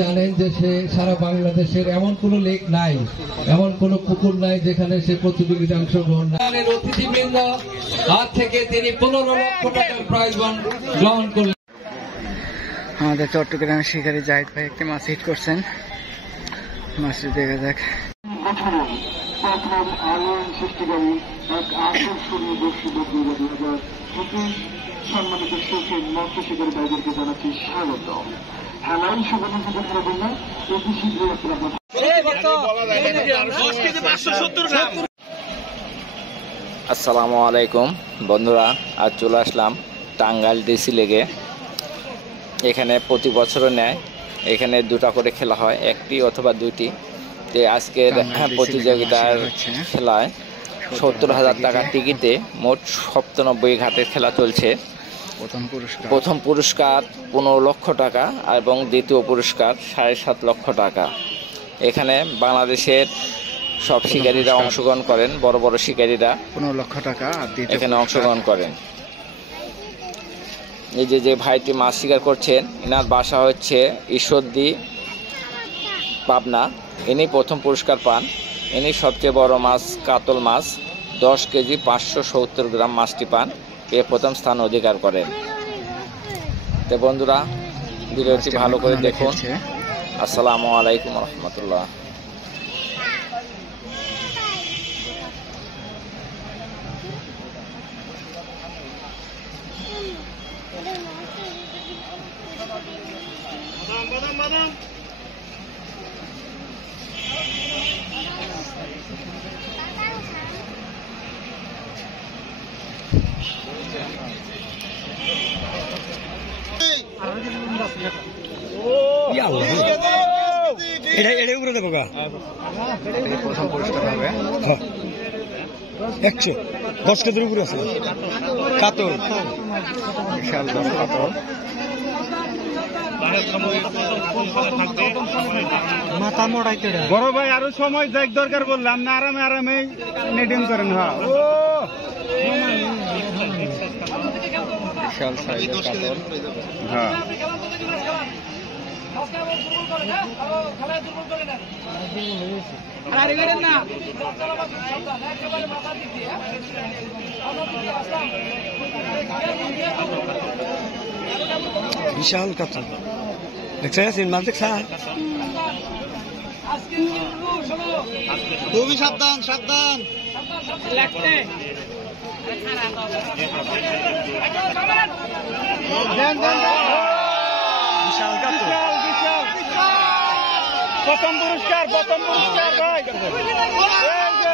জানেন যে সে সারা বাংলাদেশের এমন কোন লেক নাই, এমন কোন পুকুর নাই যেখানে সে প্রতিযোগিতায় অংশগ্রহণ না। অতিথিবৃন্দ হাত থেকে তিনি 15 লক্ষ টাকার প্রাইজ গ্রহণ করলেন। আমাদের চট্টগ্রামের শিকারী জাহিদ ভাই একটি মাছ হিট করছেন, মাছটি দেখা যাক। সৃষ্টিকারী এক আকর্ষণীয় দর্শক সম্মানিত শেখের মৎস্য শিকারী ভাইদেরকে জানাচ্ছি স্বাগত। হেলাই শুভানুভূতি করবেন না, অতি শীঘ্রই আসসালামু আলাইকুম বন্ধুরা, আজ চলে আসলাম টাঙ্গাইল ডিসি লেগে। এখানে প্রতি বছরও নেয়, এখানে দুটা করে খেলা হয়, একটি অথবা দুইটি। আজকের প্রতিযোগিতার খেলায় 70,000 টাকার টিকিটে মোট 97 ঘাটের খেলা চলছে। প্রথম পুরস্কার 15 লক্ষ টাকা এবং দ্বিতীয় পুরস্কার 7.5 লক্ষ টাকা। এখানে বাংলাদেশের সব শিকারীরা অংশগ্রহণ করেন, বড় বড় শিকারীরা 15 লক্ষ টাকা এখানে অংশগ্রহণ করেন। এই যে ভাইটি মাছ শিকার করছেন, এনার বাসা হচ্ছে ঈশ্বরদী, পাবনা। ইনি প্রথম পুরস্কার পান। ইনি সবচেয়ে বড় মাছ, কাতল মাছ 10 কেজি 570 গ্রাম মাছটি পান, এ প্রথম স্থান অধিকার করেন। তো বন্ধুরা, ভিডিওটি ভালো করে দেখুন। আসসালামু আলাইকুম রহমতুল্লাহ। প্রথম পুরস্কার হবে 10 কেজির উপরে আছে কাতল, বিশাল বড় কাতল। মাথা মোড়াইতে বড় ভাই আরো সময় দেখ দরকার বললাম না, আরামে আরামে নেটিং করেন। হ্যাঁ, বিশাল সাইজের কাতল। হ্যাঁ, বিশাল কাতল দেখছেন, মাছ দেখছেন? খুবই সাবধান সাবধান। বিশাল কাতল, প্রথম পুরস্কার ভাই,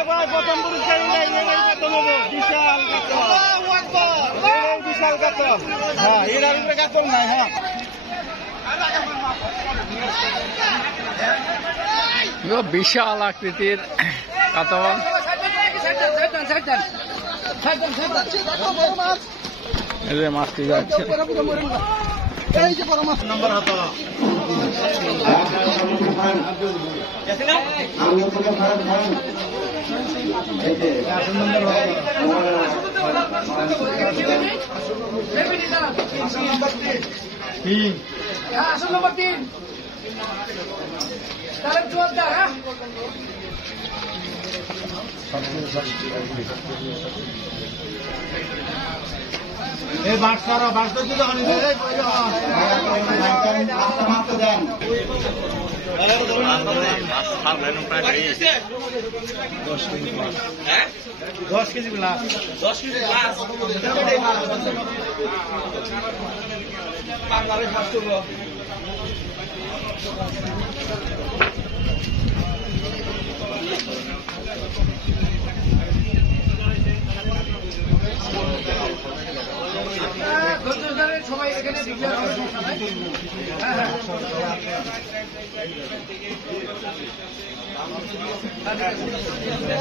ভাই প্রথম পুরস্কার বিশাল কাতল, বিশাল কাতল। হ্যাঁ, এটার উপরে কাতল নাই। হ্যাঁ, বিশাল আকৃতির কাতল। মাছটি যাচ্ছে। আসন নম্বর 3 তারেক জোয়ারদার। এই বাস করো, বাস তো যদি হনি দেয় মাত্র দেন। 10 KG plus, 10 KG plus Bangladesh first হলো। সবাই এখানে ডিক্লেয়ার হবে। হ্যাঁ,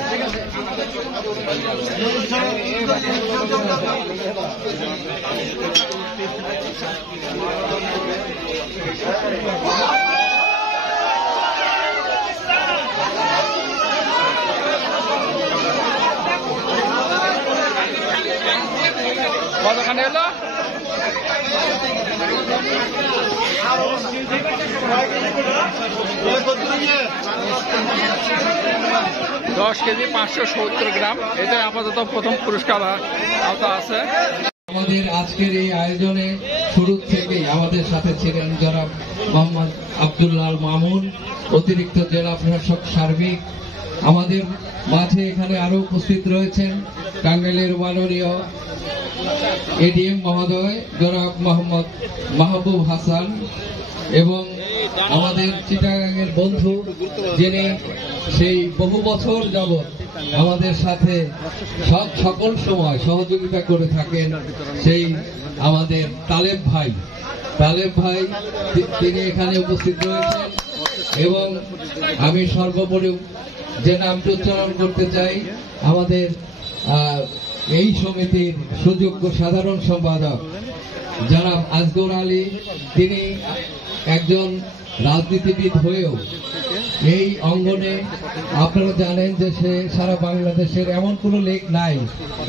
ঠিক আছে। কতখানি হলো? 10 কেজি 570 গ্রাম। এটা আপাতত প্রথম পুরস্কার আওতা আছে। আমাদের আজকের এই আয়োজনে শুরু থেকেই আমাদের সাথে ছিলেন জনাব মোহাম্মদ আব্দুল্লাহ মামুন, অতিরিক্ত জেলা প্রশাসক সার্বিক। আমাদের মাঝে এখানে আরো উপস্থিত রয়েছেন টাঙ্গাইলের মাননীয় এডিএম মহোদয় জনাব মোহাম্মদ মাহবুব হাসান এবং আমাদের চিটাগাংয়ের বন্ধু যিনি সেই বহু বছর যাবৎ আমাদের সাথে সকল সময় সহযোগিতা করে থাকেন, সেই আমাদের তালেব ভাই তিনি এখানে উপস্থিত রয়েছেন। এবং আমি সর্বোপরি যে নামটি উচ্চারণ করতে চাই, আমাদের এই সমিতির সুযোগ্য সাধারণ সম্পাদক জনাব আসগর আলী। তিনি একজন রাজনীতিবিদ হয়েও এই অঙ্গনে আপনারা জানেন যে সে সারা বাংলাদেশের এমন কোনো লেক নাই,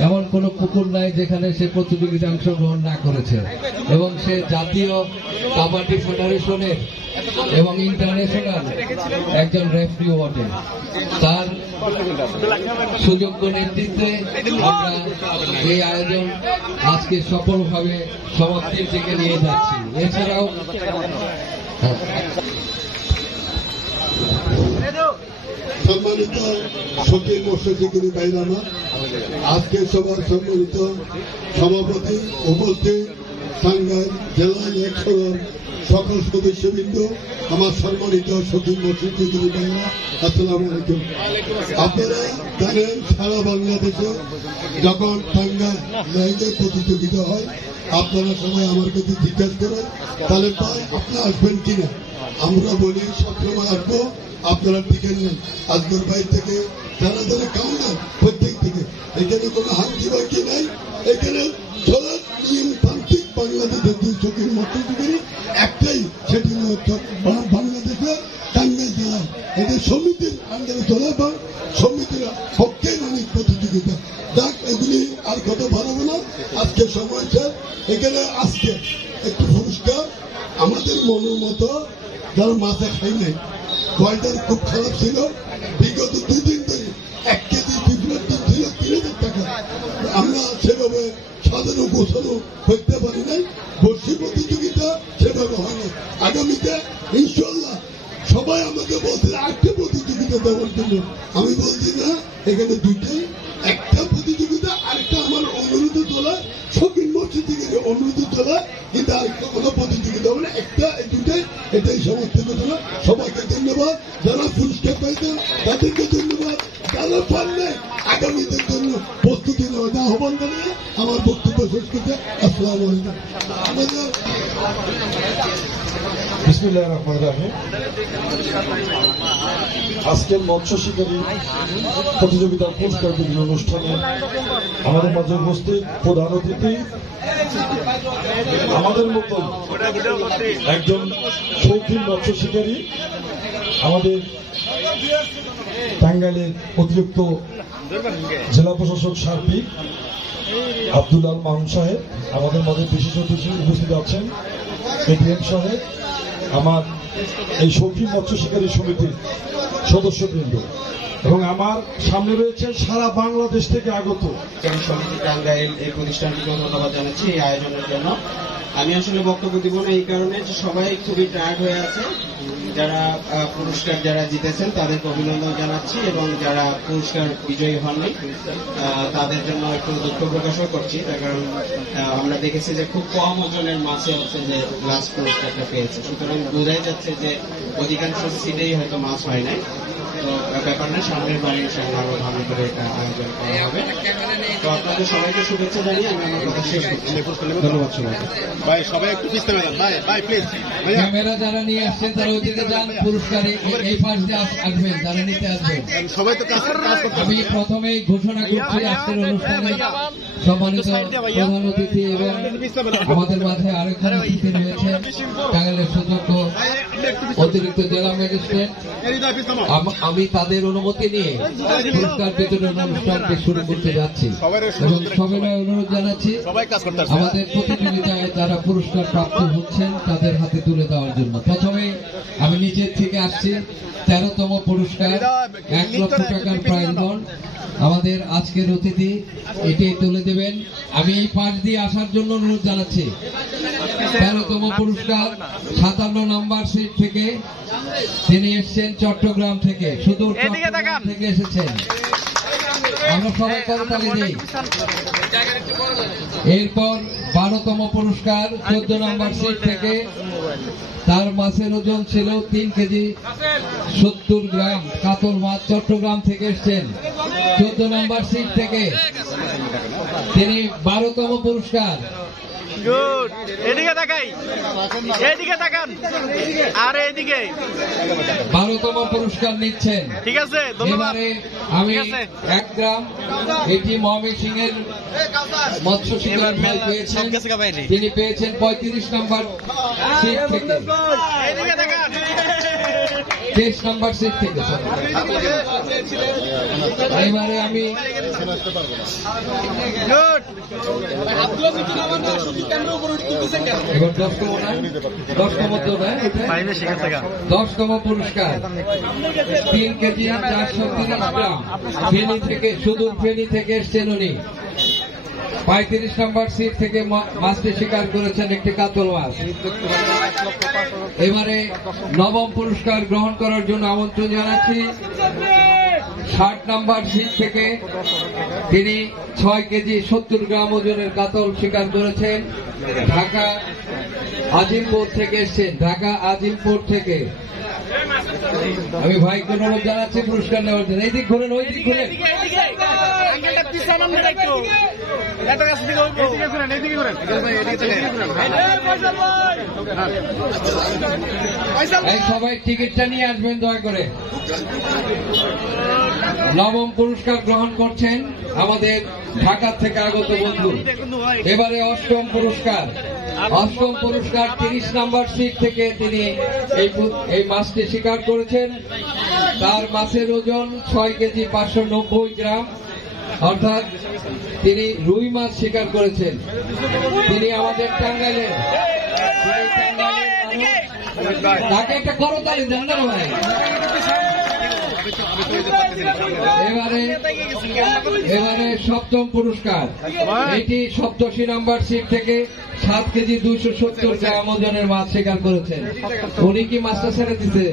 এমন কোনো পুকুর নাই যেখানে সে প্রতিযোগিতায় অংশগ্রহণ না করেছে। এবং সে জাতীয় কাবাডি ফেডারেশনের এবং ইন্টারন্যাশনাল একজন রেফারিও বটে। তার সুযোগ্য নেতৃত্বে আমরা এই আয়োজন আজকে সফলভাবে সমাপ্তির দিকে নিয়ে যাচ্ছি। এছাড়াও সম্মানিত সচিব মৎস্যজীবী ভাইরানা, আজকে সভার সম্মানিত সভাপতি উপস্থিত টাঙ্গাইল জেলা লেকসভার সকল সদস্যবৃন্দ, আমার সম্মানিত সচিব মৎস্যজীবী ভাইরা, আসসালামু আলাইকুম। আপনারা জানেন সারা বাংলাদেশে যখন টাঙ্গাইল লেকে প্রতিযোগিতা হয়, আপনারা সবাই আমার কাছে জিজ্ঞাসা করেন তাহলে ভাই আপনি আসবেন কিনা। আমরা বলি সবসময় আসবো, আপনারা টিকেন নেন। আসগর ভাই থেকে যারা যারা কাউন্টার প্রত্যেক থেকে এখানে কোনো হাঙ্কি বাকি নাই। এখানে চলার নিয়ম তান্ত্রিক বাংলাদেশের দুই চোখের মৎস্যজীবী একটাই, সেটি হচ্ছে বাংলাদেশে টাঙ্গাইল জেলায় এদের সমিতির আন্ডারে চলে এবং সমিতির পক্ষে অনেক প্রতিযোগিতা। যাক, এগুলি আর কথা বাড়াবো না, আজকে সময় স্যার। এখানে আজকে একটু পুরস্কার আমাদের মনের মতো যারা মাছে খাই নাই, ওয়েদার খুব খারাপ ছিল। বিগত 2 দিন ধরে 1 কেজি পিঁপড়ের দাম ছিল 3000 টাকা। আমরা সেভাবে সাজানো গোছানো করতে পারি নাই। বর্ষি প্রতিযোগিতা সেভাবে হয়নি। আগামীতে ইনশাল্লাহ সবাই আমাকে বলছে আরেকটা প্রতিযোগিতা দেওয়ার জন্য। আমি বলছি না, এখানে দুইটাই, একটা প্রতিযোগিতা আরেকটা আমার অনুরোধে চলা, শৌখিন মৎস্যজীবীর অনুরোধে চলা, কিন্তু আরেকটা কোনো প্রতিযোগিতা হবে না, একটা দুটাই। এটাই সমস্ত ঘটনা। সবাইকে ধন্যবাদ। যারা পুরস্কার পাইতেন তাদেরকে ধন্যবাদ। যারা পান নাই আগামীদের জন্য প্রস্তুতি নেওয়া আহ্বান জানিয়ে আমার বক্তব্য শেষ করতে। আসসালামু আলাইকুম। বিসমিল্লাহির রহমানির রহিম। আজকের মৎস্য শিকারী প্রতিযোগিতার পুরস্কার বিতরণ অনুষ্ঠানে আমাদের মাঝে উপস্থিত প্রধান অতিথি আমাদের মতন একজন শৌখিন মৎস্য শিকারী, আমাদের টাঙ্গাইলের অতিরিক্ত জেলা প্রশাসক সার্বিক আব্দুল্লাহ মামুন সাহেব, আমাদের মাঝে বিশেষ অতিথি উপস্থিত আছেন এডিএম সাহেব, আমার এই শৌখিন মৎস্য শিকারী সমিতির সদস্যবৃন্দ, এবং আমার সামনে রয়েছে সারা বাংলাদেশ থেকে আগত সমিতি টাঙ্গাইল এই প্রতিষ্ঠানটিকে ধন্যবাদ জানাচ্ছি এই আয়োজনের জন্য। আমি আসলে বক্তব্য দিব না এই কারণে যে সবাই খুবই টায়ার্ড হয়ে আছে। যারা পুরস্কার যারা জিতেছেন তাদেরকে অভিনন্দন জানাচ্ছি, এবং যারা পুরস্কার বিজয়ী হননি তাদের জন্য একটু দুঃখ প্রকাশও করছি। তার কারণ আমরা দেখেছি যে খুব কম ওজনের মাছে হচ্ছে যে লাস্ট পুরস্কারটা পেয়েছে, সুতরাং বোঝাই যাচ্ছে যে অধিকাংশ সিটেই হয়তো মাছ হয় নাই। তো ব্যাপার না, সামনের বাড়ি ইনশাআল্লাহ আরো ভালো করে এটা আয়োজন করা হবে। তো আপনাদের সবাইকে শুভেচ্ছা জানিয়ে আমি আমার কথা শেষ করছি। ধন্যবাদ সবাইকে। ভাই সবাই একটু পিছনে যান, ভাই প্লিজ। ক্যামেরা যারা নিয়ে আসছেন তারা ওদিকে যান, পুরস্কার এই পাশ দিয়ে আসবেন, যারা নিতে আসবেন। সবাই তো কাজ করতে। আমি প্রথমেই ঘোষণা করছি আজকের অনুষ্ঠানে সম্মানিত প্রধান অতিথি এবং আমাদের মাঝে আরেকজন অতিথি রয়েছে টাঙ্গাইলের সুযোগ্য অতিরিক্ত জেলা ম্যাজিস্ট্রেট আমি তাদের অনুমতি নিয়ে পুরস্কার বিতরণ অনুষ্ঠানটি শুরু করতে যাচ্ছি এবং সবাই অনুরোধ জানাচ্ছি আমাদের প্রতিযোগিতায় যারা পুরস্কার প্রাপ্ত হচ্ছেন তাদের হাতে তুলে দেওয়ার জন্য। প্রথমে আমি নিচের থেকে আসছি, 13তম পুরস্কার 1 লক্ষ টাকার প্রাইজ বন্ড আমাদের আজকের অতিথি এটি তুলে দেবেন। আমি এই পাশ দিয়ে আসার জন্য অনুরোধ জানাচ্ছি। 13তম পুরস্কার 57 নম্বর সিট থেকে তিনি এসেছেন চট্টগ্রাম থেকে, সুদূর চট্টগ্রাম থেকে এসেছেন। আমরা সবাই করতালি দিই। এরপর 12তম পুরস্কার 14 নম্বর সিট থেকে, তার মাছের ওজন ছিল 3 কেজি 70 গ্রাম, কাতল মাছ, চট্টগ্রাম থেকে এসেছেন 14 নম্বর সিট থেকে তিনি 12তম পুরস্কার। এদিকে তাকাই, এদিকে তাকান, আর এদিকে 12তম পুরস্কার নিচ্ছেন। ঠিক আছে, ধন্যবাদ। এবারে আমি 1 গ্রাম, এটি ময়মনসিংহের মৎস্য শিকার ভাই পেয়েছেন, তিনি পেয়েছেন 35 নম্বর সিট থেকে, 23 নম্বর সিট থেকে। এবারে আমি এবার 10তম পুরস্কার 3 কেজি 430 গ্রাম, ফেনী থেকে, সুদূর ফেনী থেকে এসছেন উনি। 35 নম্বর সিট থেকে মাছটি শিকার করেছেন একটি কাতল মাছ। এবারে 9ম পুরস্কার গ্রহণ করার জন্য আমন্ত্রণ জানাচ্ছি। 60 নম্বর সিট থেকে তিনি 6 কেজি 70 গ্রাম ওজনের কাতল শিকার করেছেন। ঢাকা আজিমপুর থেকে এসছেন, ঢাকা আজিমপুর থেকে। আমি ভাইকে অনুরোধ জানাচ্ছি পুরস্কার নেওয়ার জন্য। এই দিক ঘুরেন, ওই দিক ঘুরেন। সবাই টিকিটটা নিয়ে আসবেন দয়া করে। 9ম পুরস্কার গ্রহণ করছেন আমাদের ঢাকা থেকে আগত বন্ধু। এবারে 8ম পুরস্কার 30 নম্বর সিট থেকে তিনি এই মাছটি শিকার করেছেন। তার মাছের ওজন 6 কেজি 590 গ্রাম, অর্থাৎ তিনি রুই মাছ শিকার করেছেন। তিনি আমাদের টাঙ্গাইলের, তাকে একটা করতালি দেন না ভাই। এবারে 7ম পুরস্কার, এটি 87 নম্বর সিট থেকে 7 কেজি 270 গ্রাম ওজনের মাছ শিকার করেছেন। উনি কি মাছটা ছেড়ে দিছে?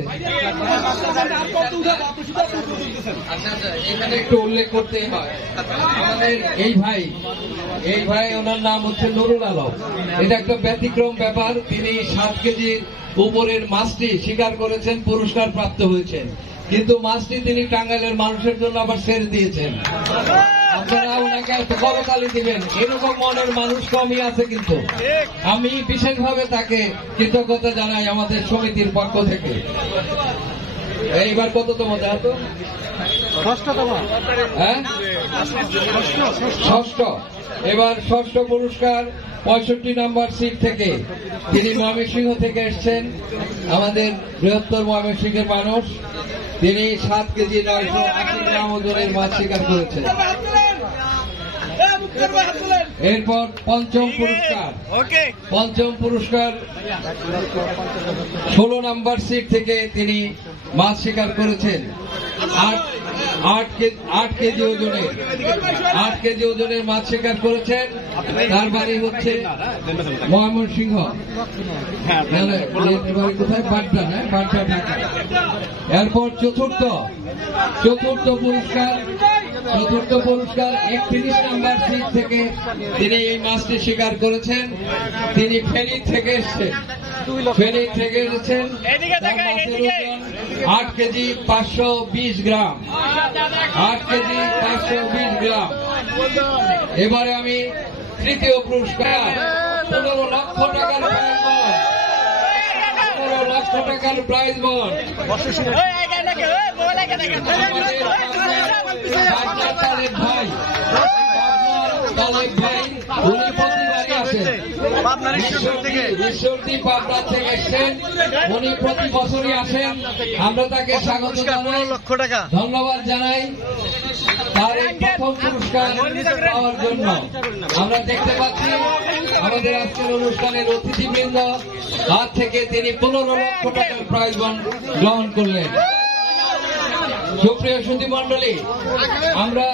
এখানে একটু উল্লেখ করতেই হয়, আমাদের এই ভাই ওনার নাম হচ্ছে নুরুল আলম। এটা একটা ব্যতিক্রম ব্যাপার, তিনি 7 কেজির উপরের মাছটি শিকার করেছেন, পুরস্কার প্রাপ্ত হয়েছেন। কিন্তু মাছটি তিনি টাঙ্গাইলের মানুষের জন্য আবার ছেড়ে দিয়েছেন। আপনারা ওনাকে একটা করতালি দিবেন, এরকম মনের মানুষ কমই আছে। কিন্তু আমি বিশেষভাবে তাকে কৃতজ্ঞতা জানাই আমাদের সমিতির পক্ষ থেকে। এইবার কততম দেখাতো? 6ষ্ঠতম। হ্যাঁ, 6ষ্ঠ। এবার 6ষ্ঠ পুরস্কার 65 নম্বর সিট থেকে, তিনি ময়মনসিংহ থেকে এসছেন, আমাদের বৃহত্তর ময়মনসিংহের মানুষ। তিনি 7 কেজি 980 গ্রাম ওজনের মাছ শিকার করেছেন। এরপর 5ম পুরস্কার 16 নম্বর সিট থেকে তিনি মাছ শিকার করেছেন। 8 কেজি ওজনের মাছ শিকার করেছেন। তার বাড়ি হচ্ছে ময়মনসিংহ, কোথায়? বাড্ডা, না বাড্ডা, ঢাকা। এরপর চতুর্থ পুরস্কার 31 নম্বর সিট থেকে তিনি এই মাছটি শিকার করেছেন। তিনি ফেনী থেকে এসেছেন। 8 কেজি 520 গ্রাম। এবারে আমি তৃতীয় পুরস্কার 15 লক্ষ টাকার প্রাইজ বন্ড, 15 লক্ষ টাকার প্রাইজ বন্ড তালেব ভাই, উনি প্রতিবারই আসেন। ঈশ্বরদী পাবনা থেকে এসছেন। উনি প্রতি বছরই আসেন, আমরা তাকে স্বাগত জানাই, ধন্যবাদ জানাই তার এই প্রথম পুরস্কার পাওয়ার জন্য। আমরা দেখতে পাচ্ছি আমাদের আজকের অনুষ্ঠানের অতিথিবৃন্দ হাত থেকে তিনি 15 লক্ষ টাকার প্রাইজ গ্রহণ করলেন। সুপ্রিয় সুধী মণ্ডলী, আমরা